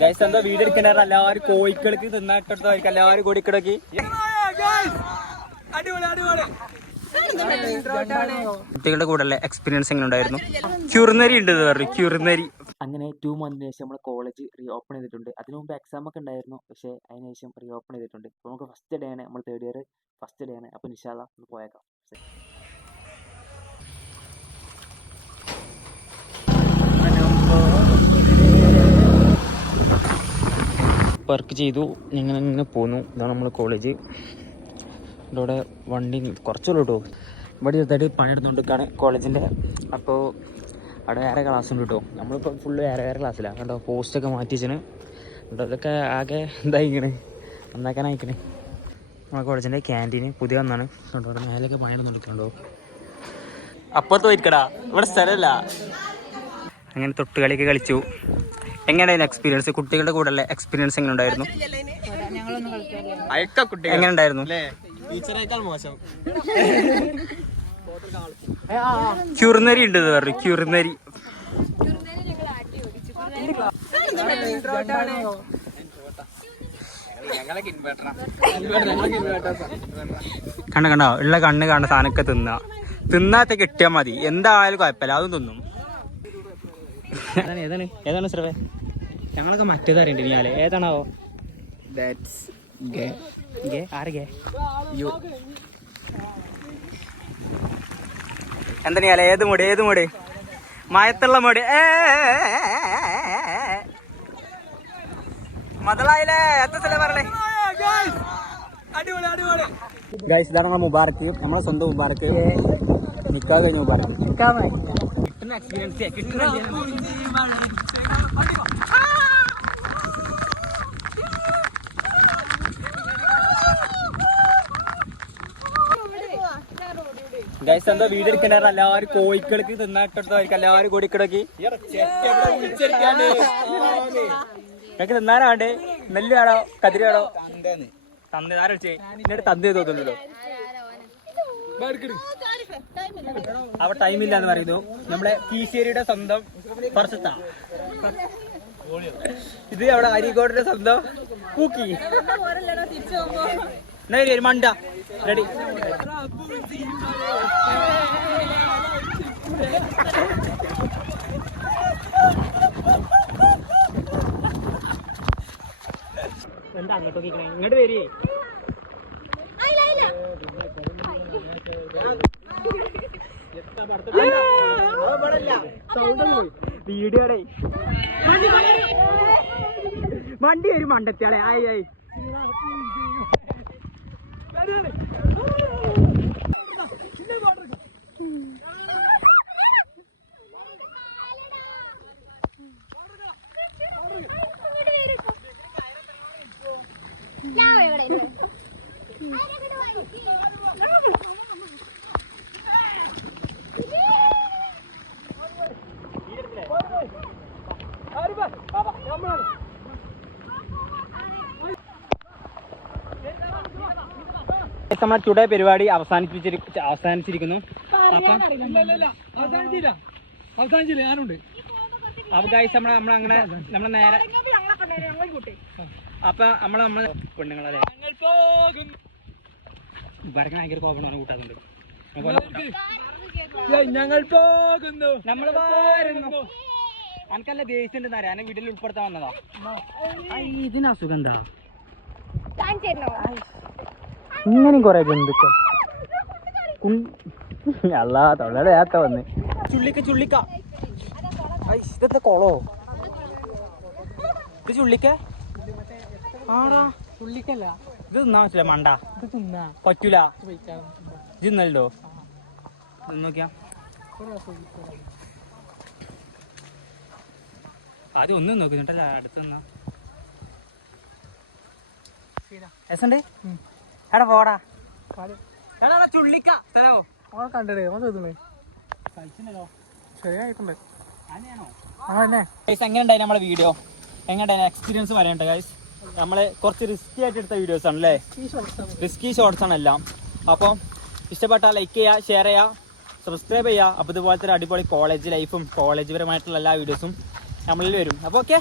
Guys എന്താ വീട് എടുക്കണ എല്ലാവരും കോഴിക്കൾക്ക് തിന്നിട്ടെടുത്തായിരിക്കും എല്ലാവരും കോഴിക്കിടക്ക് കുട്ടികളുടെ കൂടെ അല്ലേ എക്സ്പീരിയൻസ് എങ്ങനെ ഉണ്ടായിരുന്നു ക്യൂർനരി ഉണ്ട് പറഞ്ഞു ക്യൂർനരി അങ്ങനെ ടു മന്തിന് ശേഷം നമ്മൾ കോളേജ് റീ ഓപ്പൺ ചെയ്തിട്ടുണ്ട്. അതിനു മുമ്പ് എക്സാം ഒക്കെ ഉണ്ടായിരുന്നു. പക്ഷേ അതിന് ശേഷം റീ ഓപ്പൺ ചെയ്തിട്ടുണ്ട് നമുക്ക് ഫസ്റ്റ് ഡേ ആണ്. നമ്മൾ തേർഡ് ഇയർ ഫസ്റ്റ് ഡേ ആണ്. അപ്പോൾ ഒന്ന് പോയേക്കാം. വർക്ക് ചെയ്തു. ഞങ്ങൾ ഇങ്ങനെ പോന്നു. ഇതാണ് നമ്മൾ കോളേജ് ഇവിടെ വണ്ടി കുറച്ചുള്ളൂ കേട്ടോ ഇവിടെ ഇതായിട്ട് പണിയെടുത്തുകൊണ്ടിരിക്കുകയാണ് കോളേജിന്റെ അപ്പോൾ അവിടെ വേറെ ക്ലാസ് ഉണ്ട് കേട്ടോ നമ്മളിപ്പോൾ ഫുള്ള് വേറെ വേറെ ക്ലാസ്സിലാണ് കണ്ടോ? പോസ്റ്റൊക്കെ മാറ്റിച്ചിന് കേട്ടോ ഇതൊക്കെ ആകെ ഇതായിക്കണ് നന്നാക്കാനായിക്കണ്. നമ്മളെ കോളേജിന്റെ ക്യാന്റീൻ പുതിയ വന്നാണ്. കണ്ടോ? അവിടെ മേലൊക്കെ പണിയെടുത്തുകൊണ്ടിരിക്കണ്ടോ അപ്പുറത്ത് പോയിരിക്കടാ. ഇവിടെ സ്ഥലമല്ല. അങ്ങനെ തൊട്ടുകളിയൊക്കെ കളിച്ചു. എങ്ങനെയായിരുന്നു എക്സ്പീരിയൻസ് കുട്ടികളുടെ കൂടെ അല്ലേ എക്സ്പീരിയൻസ് എങ്ങനെ ഉണ്ടായിരുന്നു എങ്ങനെ ഉണ്ടായിരുന്നു ടീച്ചറേക്കാൾ മോശം. ക്യൂർനരി ഉണ്ട് പറഞ്ഞു. ക്യൂർനരി കണ്ട കണ്ടോ? ഉള്ള കണ്ണ് കാണുന്ന സാധനമൊക്കെ തിന്ന. തിന്നാത്ത കിട്ടിയാൽ മതി. എന്തായാലും കുഴപ്പമില്ല. അതും തിന്നും. ഏതാണ് ഏതാണ് ഏതാണ് ശ്രവേ? ഞങ്ങളൊക്കെ മറ്റേത് അറിയണ്ടേ ഞാൽ ഏതാണാവോ ദാറ്റ്സ് ഗേ ഗേ ആര് ഗേ യു എന്താ ഞാല ഏത് മൂട് ഏത് മൂട് മയത്തുള്ള മൂട് ഏ മതളായില്ലേ എത്ര സ്ഥലം പറഞ്ഞേ ഗൈസ് ഇതാണ് നമ്മുടെ മുബാറക്ക് നമ്മളെ സ്വന്തം മുബാറക്ക് നിക്കാതെ കഴിഞ്ഞ മുബാറക്ക് കിട്ടുന്ന എക്സ്പീരിയൻസ് കിട്ടുന്ന ഗൈസ് എന്താ വീട് എടുക്കണ്ടായിരുന്നു എല്ലാവരും കോഴിക്കൾക്ക് തിന്നിട്ടെടുത്തായിരിക്കും എല്ലാവരും കൂടി കിടക്കി ഞങ്ങക്ക് തിന്നാനാണ്ട്. നെല്ല് വേണോ? കതിരി വേണോ? തന്ന ആരടിച്ചേ എന്നിട്ട് തന്നേ തോന്നുന്നല്ലോ അവ എന്ന് പറയുന്നു. നമ്മളെ കീശേരിയുടെ സ്വന്തം പറച്ചത്താ ഇത് അവിടെ അരീക്കോടിന്റെ സ്വന്തം കൂക്കി. എന്നാ മണ്ട. റെഡി എന്താ അങ്ങോട്ടൊക്കെ ഇങ്ങോട്ട് വരി. വീഡിയോടെ വണ്ടി വരും മണ്ടത്തിയാളെ. ആയി ആയി. നമ്മളെ ടുഡേ പരിപാടി അവസാനിപ്പിച്ചിരി അവസാനിച്ചിരിക്കുന്നു. അവസാനിച്ചില്ല. അവസാനിച്ചില്ല. ഞാനുണ്ട്. അപ്പൊ ഗൈസ് നമ്മളെ നമ്മളങ്ങനെ നമ്മളെ നേരെ അപ്പൊ നമ്മളെ നമ്മൾ പെണ്ണുങ്ങളെ ഇവരൊക്കെ ഭയങ്കര കോപമാണ് കൂട്ടാറുണ്ട് ഞങ്ങൾ പോകുന്നു. നമ്മൾ വരുന്നു. എനിക്കല്ല ദേഷ്യം ഉണ്ടെന്ന് അറിയാം? എന്നെ വീട്ടിൽ ഉൾപ്പെടുത്താൻ വന്നതാ. ഇതിന് അസുഖം എന്താ? ഇങ്ങനെയും കൊറേ ബന്ധുക്കൾ അല്ലാ തൊള്ളയുടെ ഏത്ത വന്ന്. ചുള്ളിക്ക ചുള്ളിക്ക. ഐ, ഇതെന്താ കൊളോ? ഇത് ചുള്ളിക്ക ആടാ. ഉള്ളിക്കല്ല. ഇത് തിന്നാൻ പറ്റില്ല മണ്ട. ഇത് തിന്നാ. പറ്റൂല. ഇത് തിന്നല്ലോ നോക്കിയാ. ആദ്യം ഒന്നും നോക്കുന്നുണ്ടല്ല അടുത്ത് നിന്നാ? രസണ്ട് എടാ പോടാ. എടാ ചുള്ളിക്ക. തരാവോ? അവൻ കണ്ടിട്ട് അവൻ തോന്നുന്നു കഴിച്ചിട്ടുണ്ടല്ലോ ശരിയായിട്ടുണ്ട് ആ എങ്ങനെ ഉണ്ടായി നമ്മളെ വീഡിയോ എങ്ങനെ എക്സ്പീരിയൻസ് പറയണ്ടേ ഗൈസ് നമ്മൾ കുറച്ച് റിസ്കി ആയിട്ട് എടുത്ത വീഡിയോസ് ആണല്ലേ റിസ്കി ഷോർട്സ് ആണ് എല്ലാം. അപ്പോൾ ഇഷ്ടപ്പെട്ടാൽ ലൈക്ക് ചെയ്യുക ഷെയർ ചെയ്യുക സബ്സ്ക്രൈബ് ചെയ്യുക. അപ്പോൾ ഇതുപോലത്തെ ഒരു അടിപൊളി കോളേജ് ലൈഫും കോളേജ് പരമായിട്ടുള്ള എല്ലാ വീഡിയോസും നമ്മളിൽ വരും. അപ്പോൾ ഓക്കെ